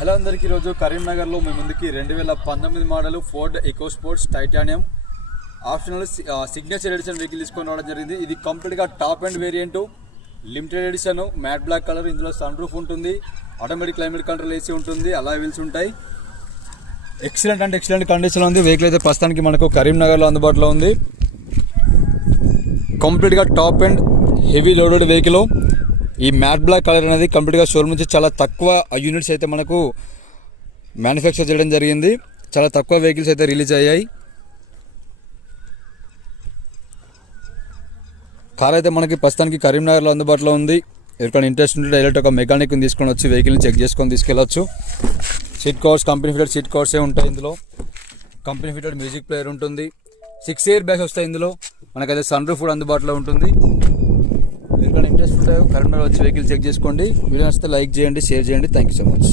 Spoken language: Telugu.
హలో అందరికీ ఈరోజు కరీంనగర్లో మీ ముందుకి రెండు వేల పంతొమ్మిది model Ford eco sports titanium optional signature edition vehicle తీసుకొని రావడం జరిగింది. ఇది కంప్లీట్గా top and variant limited edition matte black colour ఇందులో సన్ రూఫ్ ఉంటుంది ఆటోమేటిక్ క్లైమేట్ కంట్రోల్ ఏసీ ఉంటుంది అలా వీల్స్ ఉంటాయి. ఎక్సలెంట్ అంటే ఎక్సలెంట్ కండిషన్లో ఉంది. వెహికల్ అయితే ప్రస్తుతానికి మనకు కరీంనగర్లో అందుబాటులో ఉంది. కంప్లీట్గా top and heavy loaded vehicle ఈ మ్యాట్ బ్లాక్ కలర్ అనేది కంప్లీట్గా షోరూమ్ నుంచి చాలా తక్కువ యూనిట్స్ అయితే మనకు మ్యానుఫ్యాక్చర్ చేయడం జరిగింది. చాలా తక్కువ వెహికల్స్ అయితే రిలీజ్ అయ్యాయి. కార్ అయితే మనకి ప్రస్తుతానికి కరీంనగర్లో అందుబాటులో ఉంది. ఎక్కడ ఇంట్రెస్ట్ ఉంటే డైరెక్ట్ ఒక మెకానిక్ని తీసుకొని వచ్చి వెహికల్ని చెక్ చేసుకొని తీసుకెళ్ళచ్చు. Seat covers company fitted seat కవర్సే ఉంటాయి ఇందులో. కంపెనీ ఫిటెడ్ మ్యూజిక్ ప్లేయర్ ఉంటుంది. సిక్స్ ఇయర్ బ్యాగ్స్ వస్తాయి ఇందులో. మనకైతే సన్ రూఫ్ కూడా అందుబాటులో ఉంటుంది. ఎవరికైనా కరీంనగర్ వచ్చి వెహికల్ చెక్ చేసుకోండి. వీడియో నచ్చితే లైక్ చేయండి షేర్ చేయండి. Thank you so much